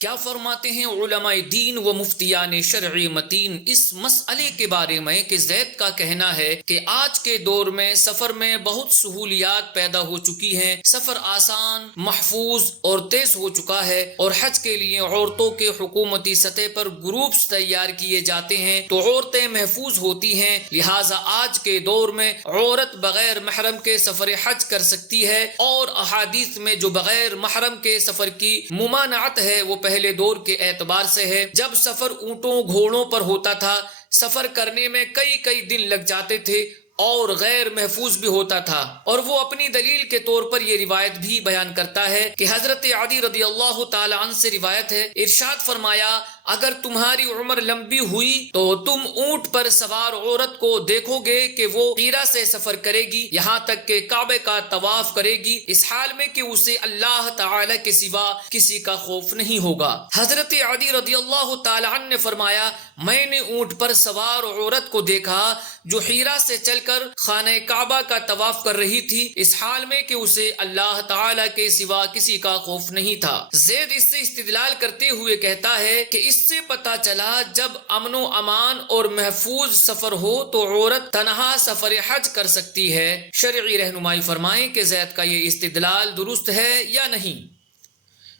کیا فرماتے ہیں علماء دین و مفتیان شرعی متین اس مسئلے کے بارے میں کہ زید کا کہنا ہے کہ آج کے دور میں سفر میں بہت سہولیات پیدا ہو چکی ہیں، سفر آسان، محفوظ اور تیز ہو چکا ہے، اور حج کے لیے عورتوں کے حکومتی سطح پر گروپس تیار کیے جاتے ہیں تو عورتیں محفوظ ہوتی ہیں، لہٰذا آج کے دور میں عورت بغیر محرم کے سفر حج کر سکتی ہے، اور احادیث میں جو بغیر محرم کے سفر کی ممانعت ہے وہ پہلے دور کے اعتبار سے ہے، جب سفر اونٹوں گھوڑوں پر ہوتا تھا، سفر کرنے میں کئی دن لگ جاتے تھے اور غیر محفوظ بھی ہوتا تھا، اور وہ اپنی دلیل کے طور پر یہ روایت بھی بیان کرتا ہے کہ حضرت علی رضی اللہ تعالی عنہ سے روایت ہے، ارشاد فرمایا اگر تمہاری عمر لمبی ہوئی تو تم اونٹ پر سوار عورت کو دیکھو گے کہ وہ ہیرا سے سفر کرے گی یہاں تک کہ کعبے کا طواف کرے گی، اس حال میں کہ اسے اللہ تعالی کے سوا کسی کا خوف نہیں ہوگا۔ حضرت علی رضی اللہ تعالی عنہ نے فرمایا میں نے اونٹ پر سوار عورت کو دیکھا جو ہیرا سے چل کر خانہ کعبہ کا طواف کر رہی تھی، اس حال میں کہ اسے اللہ تعالی کے سوا کسی کا خوف نہیں تھا۔ زید اس سے استدلال کرتے ہوئے کہتا ہے کہ اس سے پتا چلا جب امن و امان اور محفوظ سفر ہو تو عورت تنہا سفر حج کر سکتی ہے۔ شرعی رہنمائی فرمائیں کہ زید کا یہ استدلال درست ہے یا نہیں۔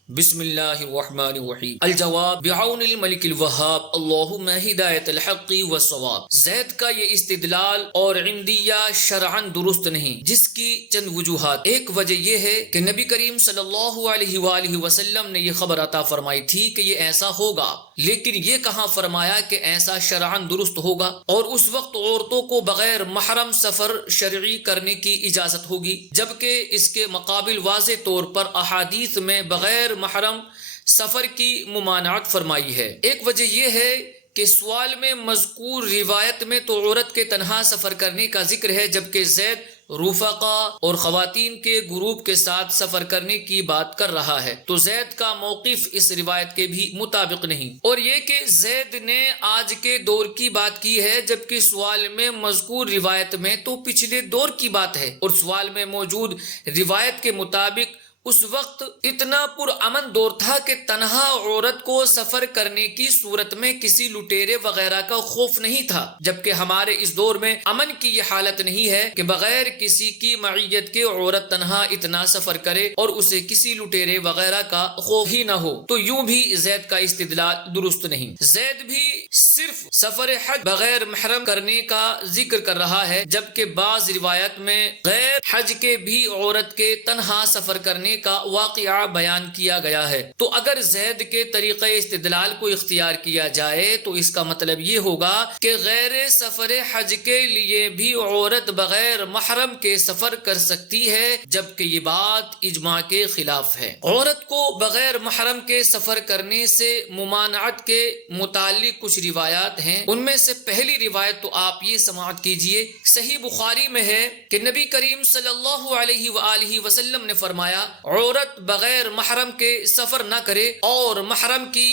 بسم اللہ الرحمن الرحیم۔ الجواب بعون الملک الوہاب اللہم ہدایت الحق والصواب۔ زید کا یہ استدلال اور عندیہ شرعاً درست نہیں، جس کی چند وجوہات۔ ایک وجہ یہ ہے کہ نبی کریم صلی اللہ علیہ وآلہ وسلم نے یہ خبر عطا فرمائی تھی کہ یہ ایسا ہوگا، لیکن یہ کہاں فرمایا کہ ایسا شرعاً درست ہوگا، اور اس وقت عورتوں کو بغیر محرم سفر شرعی کرنے کی اجازت ہوگی، جبکہ اس کے مقابل واضح طور پر احادیث میں بغیر محرم سفر کی ممانعت فرمائی ہے۔ ایک وجہ یہ ہے کہ سوال میں مذکور روایت میں تو عورت کے تنہا سفر کرنے کا ذکر ہے، جبکہ زید رفقا اور خواتین کے گروپ کے ساتھ سفر کرنے کی بات کر رہا ہے، تو زید کا موقف اس روایت کے بھی مطابق نہیں۔ اور یہ کہ زید نے آج کے دور کی بات کی ہے، جبکہ سوال میں مذکور روایت میں تو پچھلے دور کی بات ہے، اور سوال میں موجود روایت کے مطابق اس وقت اتنا پرامن دور تھا کہ تنہا عورت کو سفر کرنے کی صورت میں کسی لٹیرے وغیرہ کا خوف نہیں تھا، جبکہ ہمارے اس دور میں امن کی یہ حالت نہیں ہے کہ بغیر کسی کی معیت کے عورت تنہا اتنا سفر کرے اور اسے کسی لٹیرے وغیرہ کا خوف ہی نہ ہو، تو یوں بھی زید کا استدلال درست نہیں۔ زید بھی صرف سفر حج بغیر محرم کرنے کا ذکر کر رہا ہے، جبکہ بعض روایت میں غیر حج کے بھی عورت کے تنہا سفر کرنے کا واقعہ بیان کیا گیا ہے، تو اگر زید کے طریقہ استدلال کو اختیار کیا جائے تو اس کا مطلب یہ ہوگا کہ غیر سفر حج کے لیے بھی عورت بغیر محرم کے سفر کر سکتی ہے، جبکہ یہ بات اجماع کے خلاف ہے۔ عورت کو بغیر محرم کے سفر کرنے سے ممانعت کے متعلق کچھ روایات ہیں، ان میں سے پہلی روایت تو آپ یہ سماعت کیجئے، صحیح بخاری میں ہے کہ نبی کریم صلی اللہ علیہ وآلہ وسلم نے فرمایا عورت بغیر محرم کے سفر نہ کرے اور محرم کی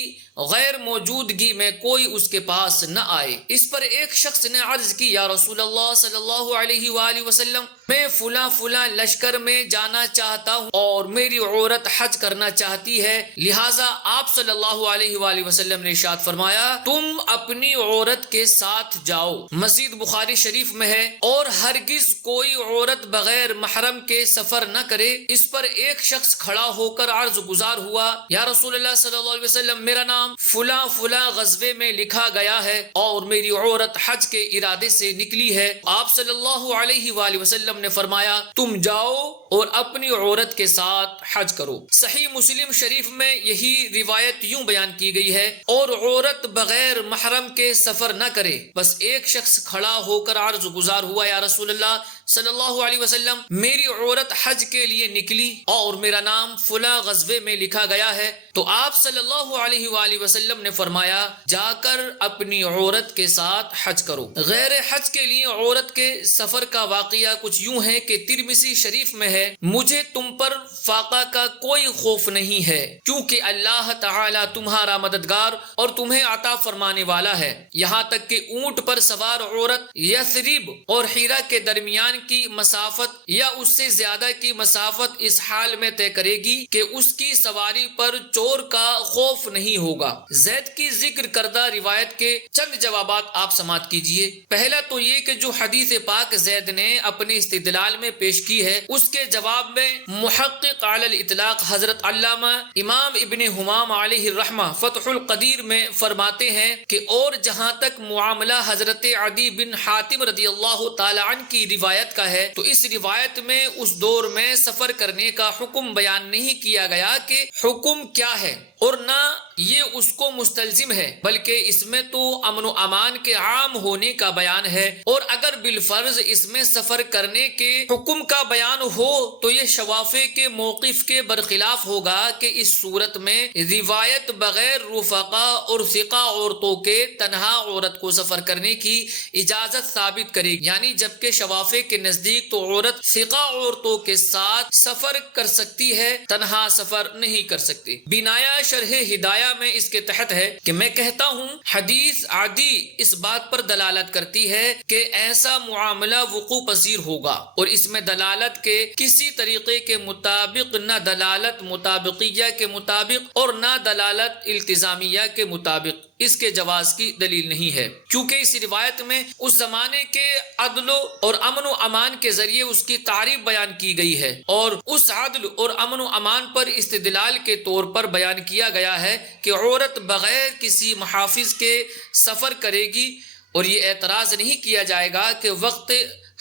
غیر موجودگی میں کوئی اس کے پاس نہ آئے۔ اس پر ایک شخص نے عرض کی یا رسول اللہ صلی اللہ علیہ وآلہ وسلم، میں فلاں لشکر میں جانا چاہتا ہوں اور میری عورت حج کرنا چاہتی ہے، لہٰذا آپ صلی اللہ علیہ وآلہ وسلم نے ارشاد فرمایا تم اپنی عورت کے ساتھ جاؤ۔ مزید بخاری شریف میں ہے اور ہرگز کوئی عورت بغیر محرم کے سفر نہ کرے۔ اس پر ایک شخص کھڑا ہو کر عرض گزار ہوا یا رسول اللہ صلی اللہ علیہ وسلم، میرا نام فلاں غزوے میں لکھا گیا ہے اور میری عورت حج کے ارادے سے نکلی ہے۔ آپ صلی اللہ علیہ وآلہ وسلم نے فرمایا تم جاؤ اور اپنی عورت کے ساتھ حج کرو۔ صحیح مسلم شریف میں یہی روایت یوں بیان کی گئی ہے اور عورت بغیر محرم کے سفر نہ کرے۔ بس ایک شخص کھڑا ہو کر عرض گزار ہوا یا رسول اللہ صلی اللہ علیہ وسلم، میری عورت حج کے لیے نکلی اور میرا نام فلاں غزوے میں لکھا گیا ہے، تو آپ صلی اللہ علیہ وآلہ وسلم نے فرمایا جا کر اپنی عورت کے ساتھ حج کرو۔ غیر حج کے لیے عورت کے سفر کا واقعہ کچھ یوں ہے کہ ترمذی شریف میں ہے مجھے تم پر فاقہ کا کوئی خوف نہیں ہے، کیونکہ اللہ تعالی تمہارا مددگار اور تمہیں عطا فرمانے والا ہے۔ یہاں تک کہ اونٹ پر سوار عورت یثرب اور ہیرا کے درمیان درمیان کی مسافت یا اس سے زیادہ کی مسافت اس حال میں طے کرے گی کہ اس کی سواری پر چور کا خوف نہیں ہوگا۔ زید کی ذکر کردہ روایت کے چند جوابات آپ سماعت کیجئے۔ پہلا تو یہ کہ جو حدیث پاک زید نے اپنے استدلال میں پیش کی ہے، اس کے جواب میں محقق علی الاطلاق حضرت علامہ امام ابن حمام علیہ الرحمہ فتح القدیر میں فرماتے ہیں کہ اور جہاں تک معاملہ حضرت عدی بن حاتم رضی اللہ تعالی عنہ کی روایت کا ہے تو اس روایت میں اس دور میں سفر کرنے کا حکم بیان نہیں کیا گیا کہ حکم کیا ہے، اور نہ یہ اس کو مستلزم ہے، بلکہ اس میں تو امن و امان کے عام ہونے کا بیان ہے، اور اگر بالفرض اس میں سفر کرنے کے حکم کا بیان ہو تو یہ شوافع کے موقف کے برخلاف ہوگا کہ اس صورت میں روایت بغیر رفقا اور ثقہ عورتوں کے تنہا عورت کو سفر کرنے کی اجازت ثابت کرے گی، یعنی جبکہ شوافع کے نزدیک تو عورت ثقہ عورتوں کے ساتھ سفر کر سکتی ہے، تنہا سفر نہیں کر سکتی۔ بنایا شرح ہدایہ میں اس کے تحت ہے کہ میں کہتا ہوں حدیث عادی اس بات پر دلالت کرتی ہے کہ ایسا معاملہ وقوع پذیر ہوگا، اور اس میں دلالت کے کسی طریقے کے مطابق نہ دلالت مطابقیہ کے مطابق اور نہ دلالت التزامیہ کے مطابق اس کے جواز کی دلیل نہیں ہے، کیونکہ اس روایت میں اس زمانے کے عدل اور امن و امان کے ذریعے اس کی تعریف بیان کی گئی ہے، اور اس عدل اور امن و امان پر استدلال کے طور پر بیان کیا گیا ہے کہ عورت بغیر کسی محافظ کے سفر کرے گی، اور یہ اعتراض نہیں کیا جائے گا کہ وقت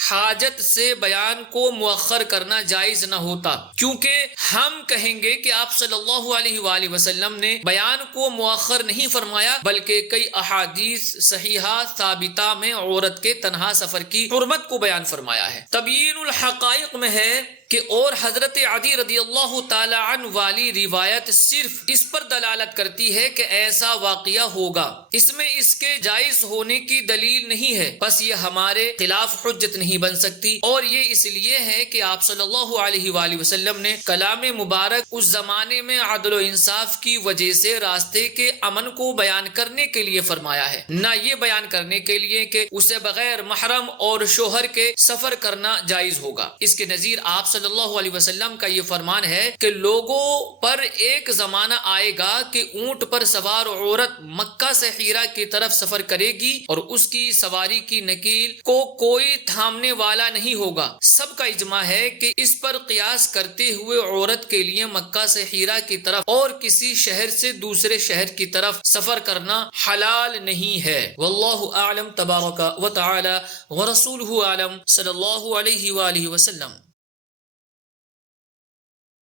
حاجت سے بیان کو مؤخر کرنا جائز نہ ہوتا، کیونکہ ہم کہیں گے کہ آپ صلی اللہ علیہ وآلہ وسلم نے بیان کو مؤخر نہیں فرمایا، بلکہ کئی احادیث صحیحہ ثابتہ میں عورت کے تنہا سفر کی حرمت کو بیان فرمایا ہے۔ تبیین الحقائق میں ہے کہ اور حضرت عدی رضی اللہ تعالی عنہ والی روایت صرف اس پر دلالت کرتی ہے کہ ایسا واقعہ ہوگا، اس میں اس کے جائز ہونے کی دلیل نہیں ہے، بس یہ ہمارے خلاف حجت نہیں بن سکتی، اور یہ اس لیے ہے کہ آپ صلی اللہ علیہ وآلہ وسلم نے کلام مبارک اس زمانے میں عدل و انصاف کی وجہ سے راستے کے امن کو بیان کرنے کے لیے فرمایا ہے، نہ یہ بیان کرنے کے لیے کہ اسے بغیر محرم اور شوہر کے سفر کرنا جائز ہوگا۔ اس کے نظیر آپ صلی اللہ علیہ وسلم کا یہ فرمان ہے کہ لوگوں پر ایک زمانہ آئے گا کہ اونٹ پر سوار عورت مکہ سے ہیرا کی طرف سفر کرے گی اور اس کی سواری کی نکیل کو کوئی تھامنے والا نہیں ہوگا۔ سب کا اجماع ہے کہ اس پر قیاس کرتے ہوئے عورت کے لیے مکہ سے ہیرا کی طرف اور کسی شہر سے دوسرے شہر کی طرف سفر کرنا حلال نہیں ہے۔ واللہ اعلم تبارک و تعالی ورسولہ اعلم صلی اللہ علیہ وآلہ وسلم۔